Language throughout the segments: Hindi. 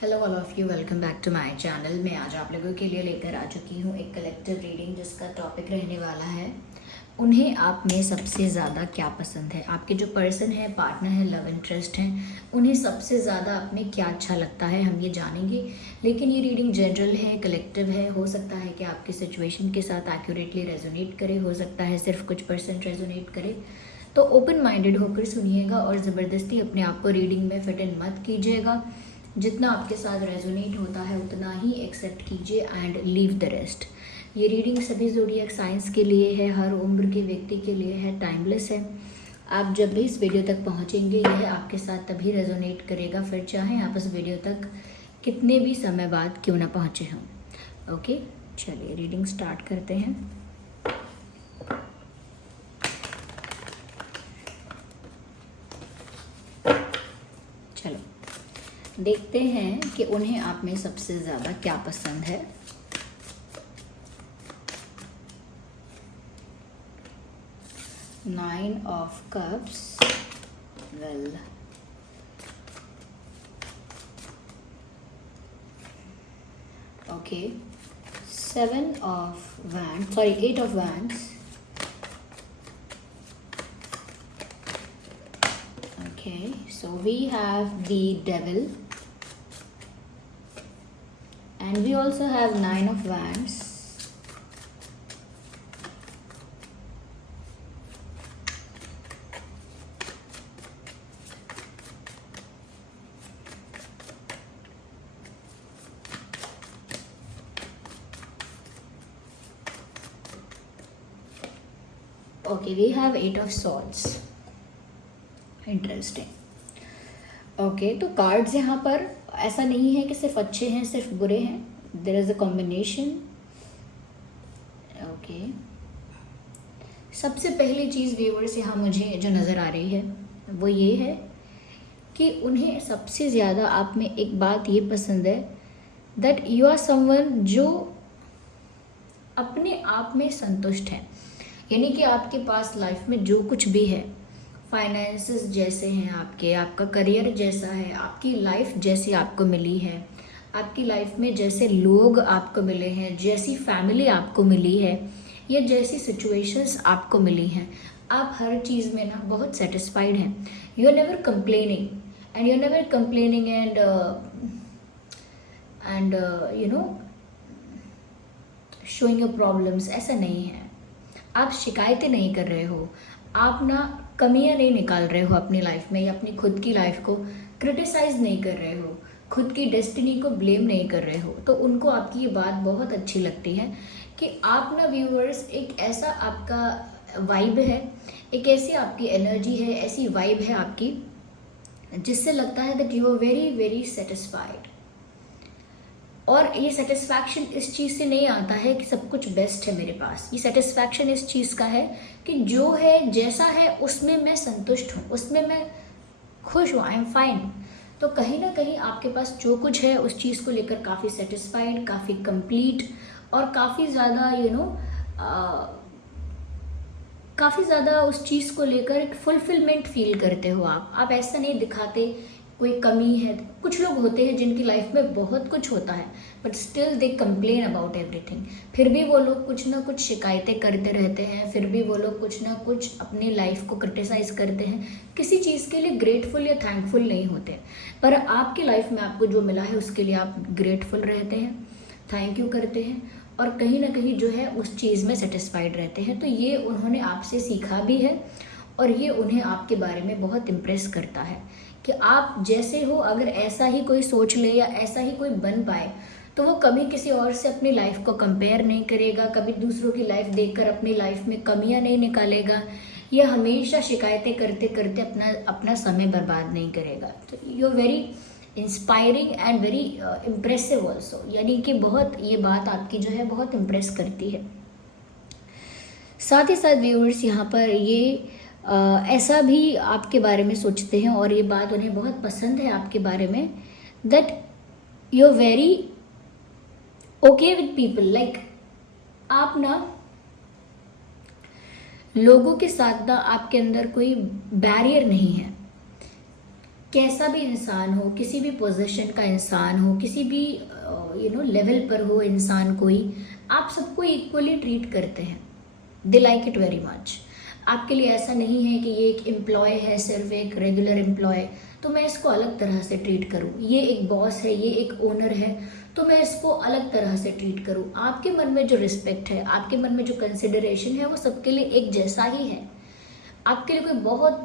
Hello all of you, welcome back to my channel. मैं आज आप लोगों के लिए लेकर आ चुकी हूँ एक कलेक्टिव रीडिंग जिसका टॉपिक रहने वाला है उन्हें आप में सबसे ज़्यादा क्या पसंद है। आपके जो पर्सन है, पार्टनर है, लव इंटरेस्ट हैं, उन्हें सबसे ज़्यादा आप में क्या अच्छा लगता है, हम ये जानेंगे। लेकिन ये रीडिंग जनरल है, कलेक्टिव है। हो सकता है कि आपकी सिचुएशन के साथ एक्यूरेटली रेजोनेट करे, हो सकता है सिर्फ कुछ परसेंट रेजोनेट करे। तो ओपन माइंडेड होकर सुनिएगा और ज़बरदस्ती अपने आप को रीडिंग में फिट इन मत कीजिएगा। जितना आपके साथ रेजोनेट होता है उतना ही एक्सेप्ट कीजिए एंड लीव द रेस्ट। ये रीडिंग सभी ज़ोडिएक साइंस के लिए है, हर उम्र के व्यक्ति के लिए है, टाइमलेस है। आप जब भी इस वीडियो तक पहुंचेंगे यह आपके साथ तभी रेजोनेट करेगा, फिर चाहे आप इस वीडियो तक कितने भी समय बाद क्यों ना पहुँचे हों। ओके, चलिए रीडिंग स्टार्ट करते हैं। चलो देखते हैं कि उन्हें आप में सबसे ज़्यादा क्या पसंद है। Nine of cups, well, okay, seven of wands, sorry eight of wands, okay, so we have the devil and we also have nine of wands, okay, we have eight of swords, interesting. Okay, तो कार्ड्स यहाँ पर ऐसा नहीं है कि सिर्फ अच्छे हैं सिर्फ बुरे हैं, there is a combination. Okay, सबसे पहली चीज़ व्यूअर्स यहाँ मुझे जो नज़र आ रही है वो ये है कि उन्हें सबसे ज़्यादा आप में एक बात ये पसंद है दैट यू आर समवन जो अपने आप में संतुष्ट है। यानी कि आपके पास लाइफ में जो कुछ भी है, फाइनेंसेस जैसे हैं आपके, आपका करियर जैसा है, आपकी लाइफ जैसी आपको मिली है, आपकी लाइफ में जैसे लोग आपको मिले हैं, जैसी फैमिली आपको मिली है, या जैसी सिचुएशंस आपको मिली हैं, आप हर चीज़ में ना बहुत सेटिस्फाइड हैं। You are never complaining and you are never complaining and you know showing your problems. ऐसा नहीं है, आप शिकायतें नहीं कर रहे हो, आप ना कमियां नहीं निकाल रहे हो अपनी लाइफ में, या अपनी खुद की लाइफ को क्रिटिसाइज नहीं कर रहे हो, खुद की डेस्टिनी को ब्लेम नहीं कर रहे हो। तो उनको आपकी ये बात बहुत अच्छी लगती है कि आप ना व्यूअर्स, एक ऐसा आपका वाइब है, एक ऐसी आपकी एनर्जी है, ऐसी वाइब है आपकी जिससे लगता है that you are very very satisfied. और ये सेटिस्फैक्शन इस चीज़ से नहीं आता है कि सब कुछ बेस्ट है मेरे पास, ये सेटिस्फैक्शन इस चीज़ का है कि जो है जैसा है उसमें मैं संतुष्ट हूँ, उसमें मैं खुश हूँ, आई एम फाइन। तो कहीं ना कहीं आपके पास जो कुछ है उस चीज़ को लेकर काफ़ी सेटिस्फाइड, काफ़ी कंप्लीट और काफ़ी ज़्यादा काफ़ी ज़्यादा उस चीज़ को लेकर एक फुलफिलमेंट फील करते हो आप ऐसा नहीं दिखाते कोई कमी है। कुछ लोग होते हैं जिनकी लाइफ में बहुत कुछ होता है but still they complain about everything. फिर भी वो लोग कुछ ना कुछ शिकायतें करते रहते हैं, फिर भी वो लोग कुछ ना कुछ अपनी लाइफ को क्रिटिसाइज करते हैं, किसी चीज़ के लिए ग्रेटफुल या थैंकफुल नहीं होते। पर आपकी लाइफ में आपको जो मिला है उसके लिए आप ग्रेटफुल रहते हैं, थैंक यू करते हैं और कहीं ना कहीं जो है उस चीज़ में सेटिस्फाइड रहते हैं। तो ये उन्होंने आपसे सीखा भी है और ये उन्हें आपके बारे में बहुत इम्प्रेस करता है कि आप जैसे हो, अगर ऐसा ही कोई सोच ले या ऐसा ही कोई बन पाए तो वो कभी किसी और से अपनी लाइफ को कंपेयर नहीं करेगा, कभी दूसरों की लाइफ देखकर अपनी लाइफ में कमियां नहीं निकालेगा, या हमेशा शिकायतें करते करते अपना समय बर्बाद नहीं करेगा। तो you are very inspiring and very impressive also, यानी कि बहुत ये बात आपकी जो है बहुत इम्प्रेस करती है। साथ ही साथ व्यूअर्स यहाँ पर ये ऐसा भी आपके बारे में सोचते हैं और ये बात उन्हें बहुत पसंद है आपके बारे में that you are very okay with people. Like आप ना लोगों के साथ ना आपके अंदर कोई बैरियर नहीं है, कैसा भी इंसान हो, किसी भी पोजीशन का इंसान हो, किसी भी लेवल पर हो इंसान कोई, आप सबको इक्वली ट्रीट करते हैं। They like it very much. आपके लिए ऐसा नहीं है कि ये एक एम्प्लॉय है, सिर्फ एक रेगुलर एम्प्लॉय, तो मैं इसको अलग तरह से ट्रीट करूँ। ये एक बॉस है, ये एक ओनर है, तो मैं इसको अलग तरह से ट्रीट करूँ। आपके मन में जो रिस्पेक्ट है, आपके मन में जो कंसिडरेशन है, वो सबके लिए एक जैसा ही है। आपके लिए कोई बहुत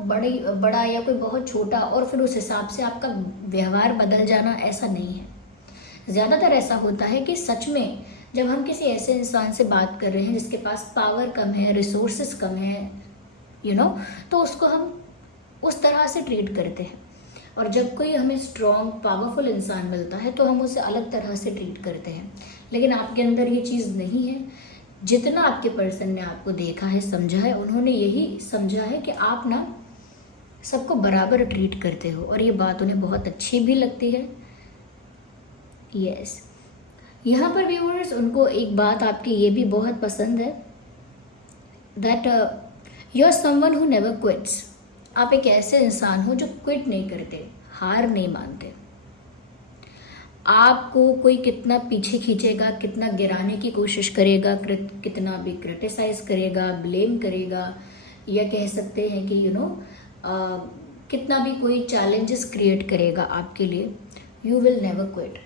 बड़ा या कोई बहुत छोटा और फिर उस हिसाब से आपका व्यवहार बदल जाना, ऐसा नहीं है। ज़्यादातर ऐसा होता है कि सच में जब हम किसी ऐसे इंसान से बात कर रहे हैं जिसके पास पावर कम है, रिसोर्सेस कम है, तो उसको हम उस तरह से ट्रीट करते हैं। और जब कोई हमें स्ट्रॉन्ग पावरफुल इंसान मिलता है तो हम उसे अलग तरह से ट्रीट करते हैं। लेकिन आपके अंदर ये चीज़ नहीं है। जितना आपके पर्सन ने आपको देखा है, समझा है, उन्होंने यही समझा है कि आप ना सबको बराबर ट्रीट करते हो, और ये बात उन्हें बहुत अच्छी भी लगती है। यस, यहाँ पर व्यूअर्स उनको एक बात आपकी ये भी बहुत पसंद है, that you are someone who never quits. आप एक ऐसे इंसान हो जो क्विट नहीं करते, हार नहीं मानते। आपको कोई कितना पीछे खींचेगा, कितना गिराने की कोशिश करेगा, कितना भी क्रिटिसाइज करेगा, ब्लेम करेगा, या कह सकते हैं कि कितना भी कोई चैलेंजेस क्रिएट करेगा आपके लिए, यू विल नेवर क्विट।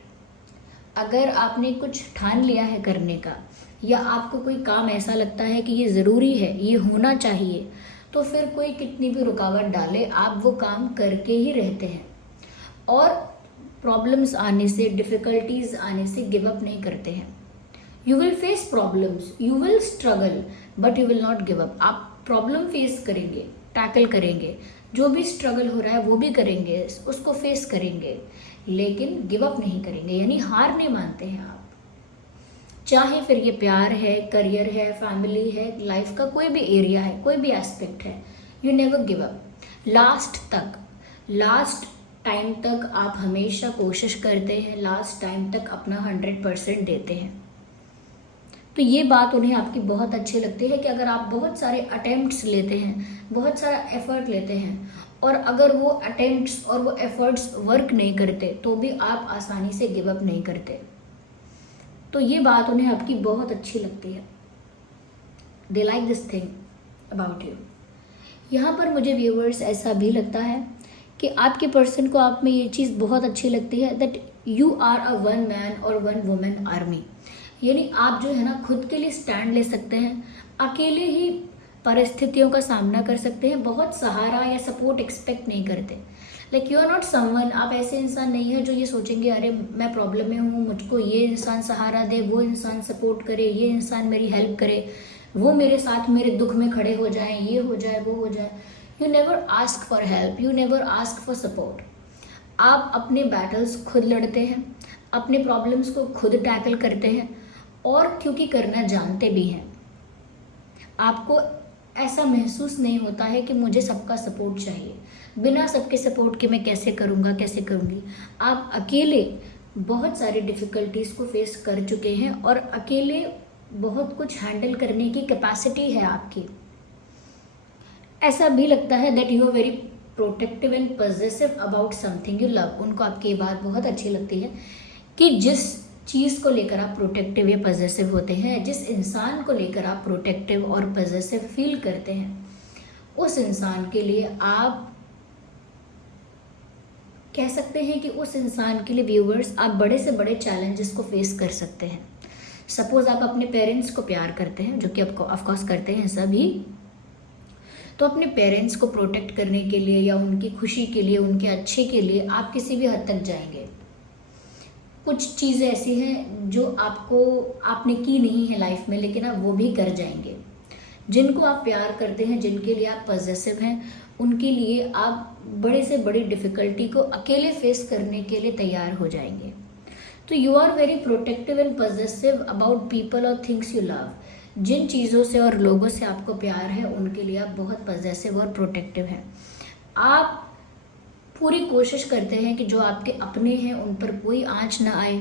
अगर आपने कुछ ठान लिया है करने का, या आपको कोई काम ऐसा लगता है कि ये ज़रूरी है, ये होना चाहिए, तो फिर कोई कितनी भी रुकावट डाले, आप वो काम करके ही रहते हैं। और प्रॉब्लम्स आने से, डिफ़िकल्टीज आने से गिव अप नहीं करते हैं। You will face problems, you will struggle, but you will not give up. आप प्रॉब्लम फेस करेंगे, टैकल करेंगे, जो भी स्ट्रगल हो रहा है वो भी करेंगे, उसको फेस करेंगे, लेकिन गिव अप नहीं करेंगे, यानी हार नहीं मानते हैं आप। चाहे फिर ये प्यार है, करियर है, फैमिली है, लाइफ का कोई भी एरिया है, कोई भी एस्पेक्ट है, you never give up. Last time तक आप हमेशा कोशिश करते हैं, लास्ट टाइम तक अपना 100% देते हैं। तो ये बात उन्हें आपकी बहुत अच्छी लगती है कि अगर आप बहुत सारे अटेम्प्ट्स लेते हैं, बहुत सारा एफर्ट लेते हैं, और अगर वो अटेम्प्ट्स और वो एफर्ट्स वर्क नहीं करते तो भी आप आसानी से गिव अप नहीं करते। तो ये बात उन्हें आपकी बहुत अच्छी लगती है। They like this thing about you. यहाँ पर मुझे व्यूअर्स ऐसा भी लगता है कि आपके पर्सन को आप में ये चीज़ बहुत अच्छी लगती है, that you are a one man और वन वुमेन आर्मी। यानी आप जो है ना खुद के लिए स्टैंड ले सकते हैं, अकेले ही परिस्थितियों का सामना कर सकते हैं, बहुत सहारा या सपोर्ट एक्सपेक्ट नहीं करते। Like you are not someone, आप ऐसे इंसान नहीं है जो ये सोचेंगे अरे मैं प्रॉब्लम में हूँ, मुझको ये इंसान सहारा दे, वो इंसान सपोर्ट करे, ये इंसान मेरी हेल्प करे, वो मेरे साथ मेरे दुख में खड़े हो जाए, ये हो जाए, वो हो जाए। You never ask for help, you never ask for support. आप अपने बैटल्स खुद लड़ते हैं, अपने प्रॉब्लम्स को खुद टैकल करते हैं, और क्योंकि करना जानते भी हैं, आपको ऐसा महसूस नहीं होता है कि मुझे सबका सपोर्ट चाहिए, बिना सबके सपोर्ट के मैं कैसे करूँगा, कैसे करूँगी। आप अकेले बहुत सारी डिफ़िकल्टीज़ को फेस कर चुके हैं, और अकेले बहुत कुछ हैंडल करने की कैपेसिटी है आपकी। ऐसा भी लगता है that you are very protective and positive about something you love. उनको आपकी बात बहुत अच्छी लगती है कि जिस चीज़ को लेकर आप प्रोटेक्टिव या पॉजिटिव होते हैं, जिस इंसान को लेकर आप प्रोटेक्टिव और पॉजिटिव फील करते हैं, उस इंसान के लिए आप कह सकते हैं कि उस इंसान के लिए व्यूअर्स आप बड़े से बड़े चैलेंजेस को फेस कर सकते हैं। सपोज आप अपने पेरेंट्स को प्यार करते हैं, जो कि आपको ऑफकोर्स करते हैं सभी, तो अपने पेरेंट्स को प्रोटेक्ट करने के लिए या उनकी खुशी के लिए, उनके अच्छे के लिए आप किसी भी हद तक जाएंगे। कुछ चीज़ें ऐसी हैं जो आपने की नहीं है लाइफ में, लेकिन आप वो भी कर जाएंगे। जिनको आप प्यार करते हैं, जिनके लिए आप पॉजिटिव हैं, उनके लिए आप बड़े से बड़ी डिफ़िकल्टी को अकेले फेस करने के लिए तैयार हो जाएंगे। तो you are very protective and positive about people और थिंग्स यू लव। जिन चीज़ों से और लोगों से आपको प्यार है, उनके लिए आप बहुत पॉजिटिव और प्रोटेक्टिव हैं। आप पूरी कोशिश करते हैं कि जो आपके अपने हैं उन पर कोई आँच ना आए,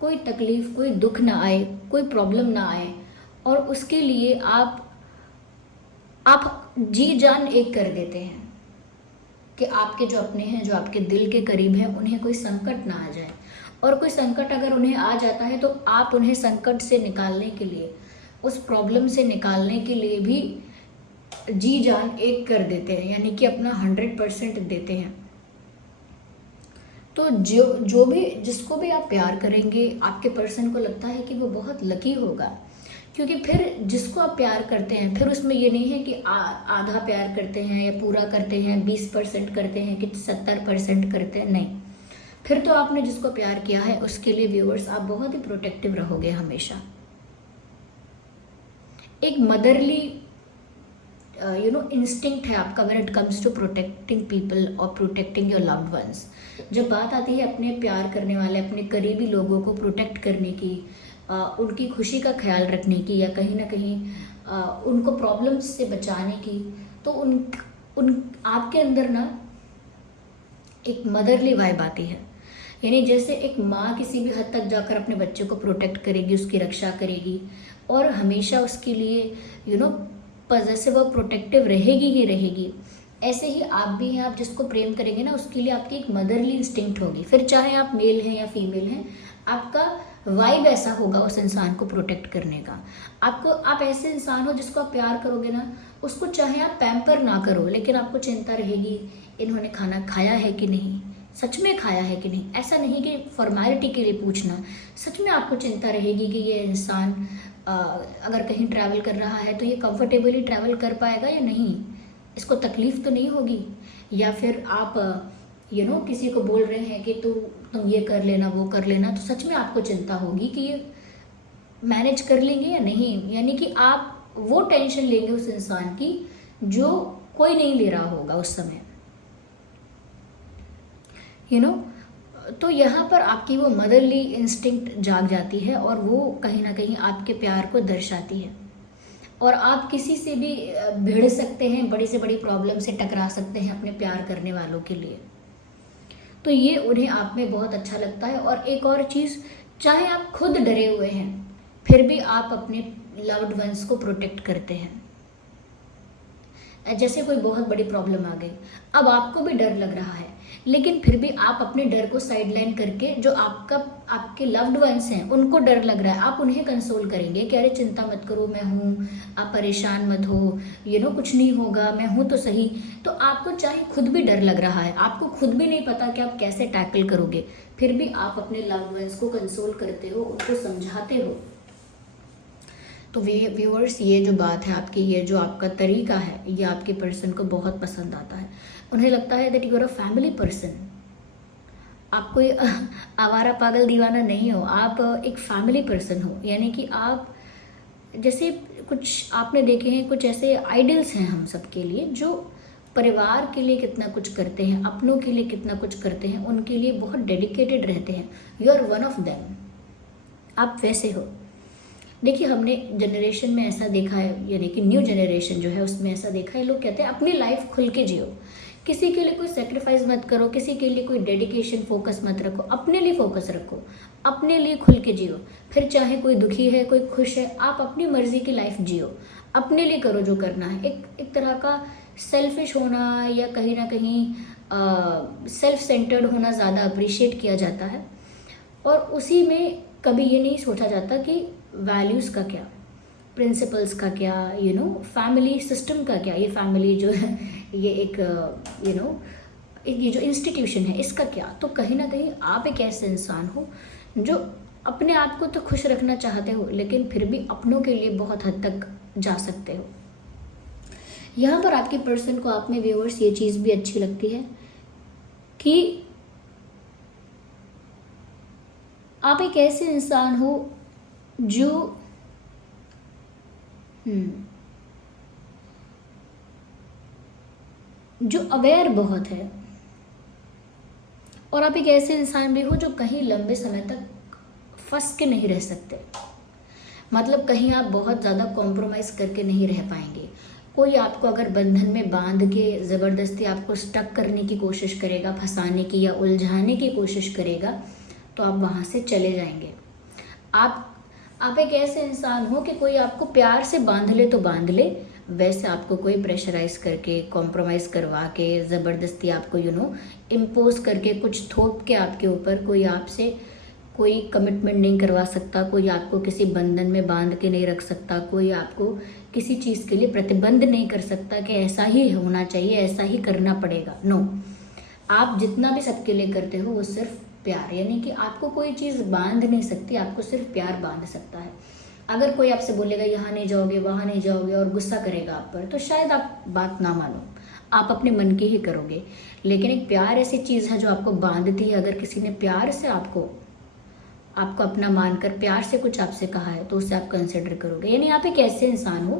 कोई तकलीफ़, कोई दुख ना आए, कोई प्रॉब्लम ना आए, और उसके लिए आप जी जान एक कर देते हैं। कि आपके जो अपने हैं, जो आपके दिल के करीब हैं, उन्हें कोई संकट ना आ जाए। और कोई संकट अगर उन्हें आ जाता है तो आप उन्हें संकट से निकालने के लिए, उस प्रॉब्लम से निकालने के लिए भी जी जान एक कर देते हैं, यानी कि अपना 100% देते हैं। तो जो भी, जिसको भी आप प्यार करेंगे, आपके पर्सन को लगता है कि वो बहुत लकी होगा, क्योंकि फिर जिसको आप प्यार करते हैं, फिर उसमें ये नहीं है कि आधा प्यार करते हैं या पूरा करते हैं, 20% करते हैं कि 70% करते हैं, नहीं। फिर तो आपने जिसको प्यार किया है उसके लिए व्यूअर्स आप बहुत ही प्रोटेक्टिव रहोगे हमेशा। एक मदरली इंस्टिंक्ट है आपका when it comes to protecting people और प्रोटेक्टिंग योर लव्ड वंस। जब बात आती है अपने प्यार करने वाले, अपने करीबी लोगों को प्रोटेक्ट करने की, उनकी खुशी का ख्याल रखने की, या कहीं ना कहीं उनको प्रॉब्लम्स से बचाने की, तो उन आपके अंदर ना एक मदरली वाइब आती है। यानी जैसे एक माँ किसी भी हद तक जाकर अपने बच्चे को प्रोटेक्ट करेगी, उसकी रक्षा करेगी और हमेशा उसके लिए पॉजिटिव और प्रोटेक्टिव रहेगी ही रहेगी, ऐसे ही आप भी हैं। आप जिसको प्रेम करेंगे ना, उसके लिए आपकी एक मदरली इंस्टिंक्ट होगी। फिर चाहे आप मेल हैं या फीमेल हैं, आपका वाइब ऐसा होगा उस इंसान को प्रोटेक्ट करने का। आप ऐसे इंसान हो जिसको आप प्यार करोगे ना, उसको चाहे आप पैम्पर ना करो, लेकिन आपको चिंता रहेगी इन्होंने खाना खाया है कि नहीं, सच में खाया है कि नहीं। ऐसा नहीं कि फॉर्मेलिटी के लिए पूछना, सच में आपको चिंता रहेगी कि ये इंसान अगर कहीं ट्रैवल कर रहा है तो ये कंफर्टेबली ट्रैवल कर पाएगा या नहीं, इसको तकलीफ तो नहीं होगी। या फिर आप किसी को बोल रहे हैं कि तुम ये कर लेना, वो कर लेना, तो सच में आपको चिंता होगी कि ये मैनेज कर लेंगे या नहीं। यानी कि आप वो टेंशन लेंगे उस इंसान की जो कोई नहीं ले रहा होगा उस समय। तो यहाँ पर आपकी वो मदरली इंस्टिंक्ट जाग जाती है और वो कहीं ना कहीं आपके प्यार को दर्शाती है। और आप किसी से भी भिड़ सकते हैं, बड़ी से बड़ी प्रॉब्लम से टकरा सकते हैं अपने प्यार करने वालों के लिए। तो ये उन्हें आप में बहुत अच्छा लगता है। और एक और चीज़, चाहे आप खुद डरे हुए हैं फिर भी आप अपने लव्ड वंस को प्रोटेक्ट करते हैं। जैसे कोई बहुत बड़ी प्रॉब्लम आ गई, अब आपको भी डर लग रहा है, लेकिन फिर भी आप अपने डर को साइडलाइन करके, जो आपके लव्ड वंस हैं उनको डर लग रहा है, आप उन्हें कंसोल करेंगे कि अरे चिंता मत करो, मैं हूँ, आप परेशान मत हो, कुछ नहीं होगा, मैं हूँ तो सही। तो आपको चाहे खुद भी डर लग रहा है, आपको खुद भी नहीं पता कि आप कैसे टैकल करोगे, फिर भी आप अपने लव्ड वंस को कंसोल करते हो, उनको समझाते हो। तो व्यूअर्स, ये जो बात है आपकी, ये जो आपका तरीका है, ये आपके पर्सन को बहुत पसंद आता है। उन्हें लगता है that you are a family person. आप कोई आवारा पागल दीवाना नहीं हो, आप एक फैमिली पर्सन हो। यानी कि आप जैसे कुछ आपने देखे हैं, कुछ ऐसे आइडल्स हैं हम सबके लिए जो परिवार के लिए कितना कुछ करते हैं, अपनों के लिए कितना कुछ करते हैं, उनके लिए बहुत डेडिकेटेड रहते हैं। You are one of them, आप वैसे हो। देखिए, हमने जनरेशन में ऐसा देखा है, यानी कि न्यू जनरेशन जो है उसमें ऐसा देखा है, लोग कहते हैं अपनी लाइफ खुल के जियो, किसी के लिए कोई सेक्रीफाइस मत करो, किसी के लिए कोई डेडिकेशन फोकस मत रखो, अपने लिए फोकस रखो, अपने लिए खुल के जियो। फिर चाहे कोई दुखी है, कोई खुश है, आप अपनी मर्जी की लाइफ जियो, अपने लिए करो जो करना है। एक तरह का सेल्फिश होना या कहीं ना कहीं सेल्फ सेंटर्ड होना ज़्यादा अप्रिशिएट किया जाता है, और उसी में कभी ये नहीं सोचा जाता कि वैल्यूज़ का क्या, प्रिंसिपल्स का क्या, फैमिली सिस्टम का क्या, ये फैमिली जो है, ये एक ये जो इंस्टीट्यूशन है, इसका क्या। तो कहीं ना कहीं आप एक ऐसे इंसान हो जो अपने आप को तो खुश रखना चाहते हो, लेकिन फिर भी अपनों के लिए बहुत हद तक जा सकते हो। यहाँ पर आपके पर्सन को आप में व्यूअर्स ये चीज़ भी अच्छी लगती है कि आप एक ऐसे इंसान हो जो अवेयर बहुत है, और आप एक ऐसे इंसान भी हो जो कहीं लंबे समय तक फंस के नहीं रह सकते। मतलब कहीं आप बहुत ज़्यादा कॉम्प्रोमाइज़ करके नहीं रह पाएंगे। कोई आपको अगर बंधन में बांध के ज़बरदस्ती आपको स्टक करने की कोशिश करेगा, फंसाने की या उलझाने की कोशिश करेगा, तो आप वहाँ से चले जाएंगे। आप एक ऐसे इंसान हो कि कोई आपको प्यार से बांध ले तो बांध ले, वैसे आपको कोई प्रेशराइज करके, कॉम्प्रोमाइज़ करवा के, ज़बरदस्ती आपको इम्पोज करके, कुछ थोप के आपके ऊपर कोई आपसे कोई कमिटमेंट नहीं करवा सकता, कोई आपको किसी बंधन में बांध के नहीं रख सकता, कोई आपको किसी चीज़ के लिए प्रतिबंध नहीं कर सकता कि ऐसा ही होना चाहिए, ऐसा ही करना पड़ेगा। नो, आप जितना भी सबके लिए करते हो वो सिर्फ प्यार, यानी कि आपको कोई चीज़ बांध नहीं सकती, आपको सिर्फ प्यार बांध सकता है। अगर कोई आपसे बोलेगा यहाँ नहीं जाओगे, वहाँ नहीं जाओगे और गुस्सा करेगा आप पर, तो शायद आप बात ना मानो, आप अपने मन की ही करोगे। लेकिन एक प्यार ऐसी चीज़ है जो आपको बांधती है। अगर किसी ने प्यार से आपको अपना मानकर प्यार से कुछ आपसे कहा है तो उसे आप कंसिडर करोगे। यानी आप एक ऐसे इंसान हो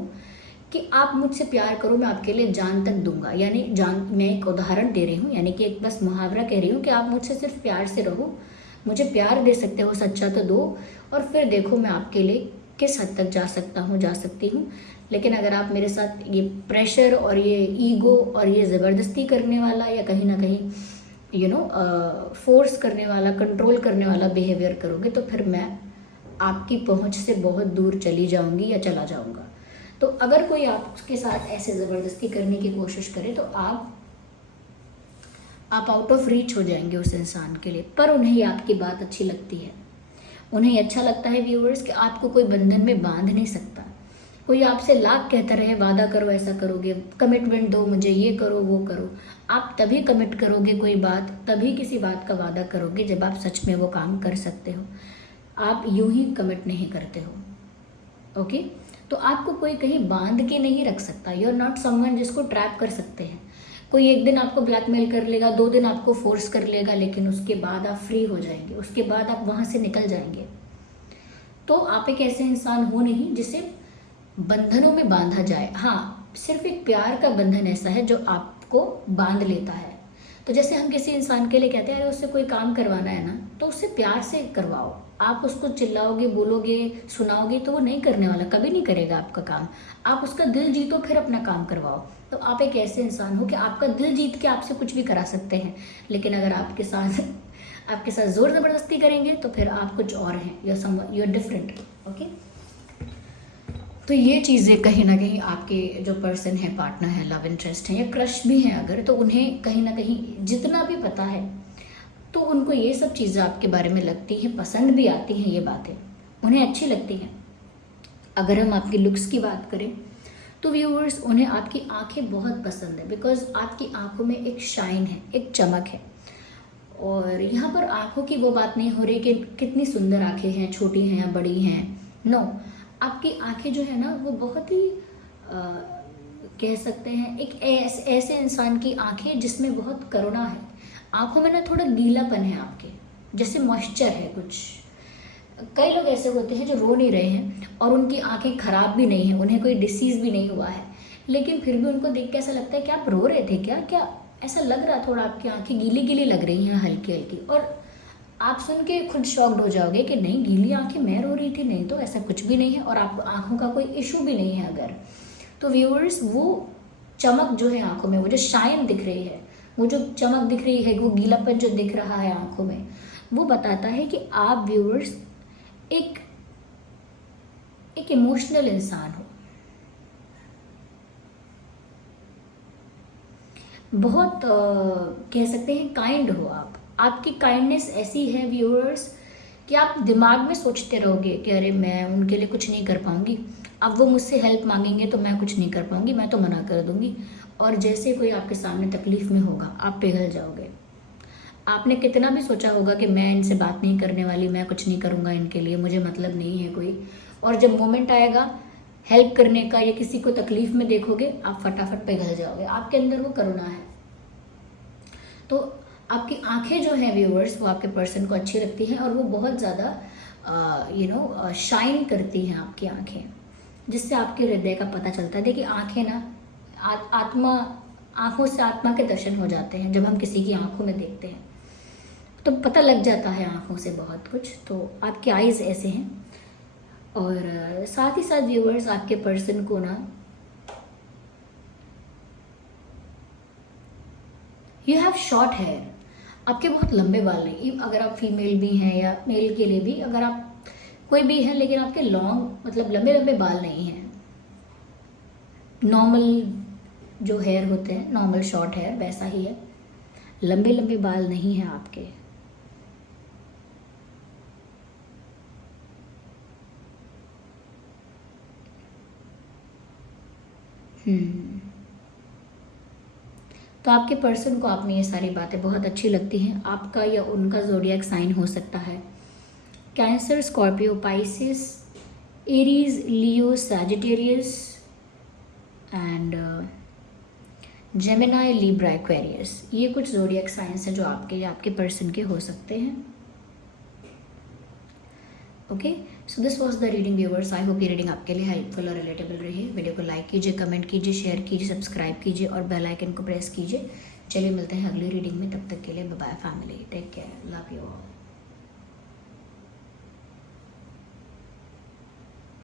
कि आप मुझसे प्यार करो, मैं आपके लिए जान तक दूंगा। यानी मैं एक उदाहरण दे रही हूँ, यानी कि एक बस मुहावरा कह रही हूँ कि आप मुझसे सिर्फ प्यार से रहो, मुझे प्यार दे सकते हो सच्चा तो दो, और फिर देखो मैं आपके लिए किस हद तक जा सकता हूँ, जा सकती हूँ। लेकिन अगर आप मेरे साथ ये प्रेशर और ये ईगो और ये ज़बरदस्ती करने वाला या कहीं ना कहीं फोर्स करने वाला, कंट्रोल करने वाला बिहेवियर करोगे तो फिर मैं आपकी पहुंच से बहुत दूर चली जाऊंगी या चला जाऊंगा। तो अगर कोई आपके साथ ऐसे ज़बरदस्ती करने की कोशिश करे तो आप आउट ऑफ रीच हो जाएंगे उस इंसान के लिए। पर उन्हें आपकी बात अच्छी लगती है, उन्हें अच्छा लगता है व्यूअर्स कि आपको कोई बंधन में बांध नहीं सकता। कोई आपसे लाख कहता रहे वादा करो, ऐसा करोगे, कमिटमेंट दो मुझे, ये करो वो करो, आप तभी कमिट करोगे कोई बात, तभी किसी बात का वादा करोगे जब आप सच में वो काम कर सकते हो। आप यूं ही कमिट नहीं करते हो। ओके, तो आपको कोई कहीं बांध के नहीं रख सकता। यू आर नॉट समवन जिसको ट्रैप कर सकते हैं। कोई एक दिन आपको ब्लैकमेल कर लेगा, 2 दिन आपको फोर्स कर लेगा, लेकिन उसके बाद आप फ्री हो जाएंगे, उसके बाद आप वहां से निकल जाएंगे। तो आप एक ऐसे इंसान हो नहीं जिसे बंधनों में बांधा जाए। हाँ, सिर्फ एक प्यार का बंधन ऐसा है जो आपको बांध लेता है। तो जैसे हम किसी इंसान के लिए कहते हैं अरे उससे कोई काम करवाना है ना, तो उससे प्यार से करवाओ। आप उसको चिल्लाओगे, बोलोगे, सुनाओगे तो वो नहीं करने वाला, कभी नहीं करेगा आपका काम। आप उसका दिल जीतो, फिर अपना काम करवाओ। तो आप एक ऐसे इंसान हो कि आपका दिल जीत के आपसे कुछ भी करा सकते हैं। लेकिन अगर आपके साथ जोर ज़बरदस्ती करेंगे तो फिर आप कुछ और हैं, यू आर डिफरेंट। ओके, तो ये चीज़ें कहीं ना कहीं आपके जो पर्सन है, पार्टनर है, लव इंटरेस्ट है या क्रश भी है अगर, तो उन्हें कहीं ना कहीं जितना भी पता है तो उनको ये सब चीज़ें आपके बारे में लगती हैं, पसंद भी आती हैं, ये बातें उन्हें अच्छी लगती हैं। अगर हम आपकी लुक्स की बात करें तो व्यूअर्स, उन्हें आपकी आंखें बहुत पसंद है, बिकॉज आपकी आंखों में एक शाइन है, एक चमक है। और यहाँ पर आंखों की वो बात नहीं हो रही कि कितनी सुंदर आंखें हैं, छोटी हैं या बड़ी हैं। नो, आपकी आंखें जो है ना वो बहुत ही कह सकते हैं एक ऐसे इंसान की आंखें जिसमें बहुत करुणा है। आंखों में ना थोड़ा गीलापन है आपके, जैसे मॉइस्चर है कुछ। कई लोग ऐसे होते हैं जो रो नहीं रहे हैं और उनकी आंखें खराब भी नहीं है, उन्हें कोई डिसीज भी नहीं हुआ है, लेकिन फिर भी उनको देख के ऐसा लगता है कि आप रो रहे थे क्या ऐसा लग रहा, थोड़ा आपकी आंखें गीली गीली लग रही हैं, हल्की हल्की। और आप सुन के खुद शॉक्ड हो जाओगे कि नहीं, गीली आंखें, मैं रो रही थी, नहीं तो ऐसा कुछ भी नहीं है और आपको आंखों का कोई इशू भी नहीं है अगर। तो व्यूअर्स, वो चमक जो है आंखों में, वो जो शाइन दिख रही है, वो जो चमक दिख रही है, वो गीलापन जो दिख रहा है आंखों में, वो बताता है कि आप व्यूअर्स एक इमोशनल इंसान हो, बहुत कह सकते हैं काइंड हो आप। आपकी काइंडनेस ऐसी है व्यूअर्स कि आप दिमाग में सोचते रहोगे कि अरे मैं उनके लिए कुछ नहीं कर पाऊंगी, अब वो मुझसे हेल्प मांगेंगे तो मैं कुछ नहीं कर पाऊंगी, मैं तो मना कर दूंगी। और जैसे कोई आपके सामने तकलीफ में होगा आप पिघल जाओगे। आपने कितना भी सोचा होगा कि मैं इनसे बात नहीं करने वाली, मैं कुछ नहीं करूंगा इनके लिए, मुझे मतलब नहीं है कोई, और जब मोमेंट आएगा हेल्प करने का या किसी को तकलीफ में देखोगे आप फटाफट पिघल जाओगे। आपके अंदर वो करुणा है। तो आपकी आंखें जो हैं व्यूअर्स, वो आपके पर्सन को अच्छी लगती हैं और वो बहुत ज़्यादा शाइन करती हैं आपकी आंखें, जिससे आपके हृदय का पता चलता है। देखिए आंखें ना आत्मा, आंखों से आत्मा के दर्शन हो जाते हैं। जब हम किसी की आंखों में देखते हैं तो पता लग जाता है आंखों से बहुत कुछ। तो आपके आईज ऐसे हैं। और साथ ही साथ व्यूअर्स, आपके पर्सन को ना यू हैव शॉर्ट हेयर, आपके बहुत लंबे बाल नहीं। अगर आप फीमेल भी हैं या मेल के लिए भी, अगर आप कोई भी हैं, लेकिन आपके लॉन्ग मतलब लंबे लंबे बाल नहीं हैं। नॉर्मल जो हेयर होते हैं, नॉर्मल शॉर्ट हेयर वैसा ही है, लंबे लंबे बाल नहीं हैं आपके। तो आपके पर्सन को आप में ये सारी बातें बहुत अच्छी लगती हैं। आपका या उनका ज़ोडिएक साइन हो सकता है cancer, Scorpio, Pisces, Aries, Leo, Sagittarius and Gemini, Libra, Aquarius. ये कुछ ज़ोडिएक साइंस हैं जो आपके या आपके पर्सन के हो सकते हैं। Okay, so this was the reading viewers. I hope ये रीडिंग आपके लिए हेल्पफुल और रिलेटेबल रही है। वीडियो को लाइक कीजिए, कमेंट कीजिए, शेयर कीजिए, सब्सक्राइब कीजिए और बेल आइकन को प्रेस कीजिए। चलिए मिलते हैं अगली रीडिंग में, तब तक के लिए bye bye family, take care, love you all.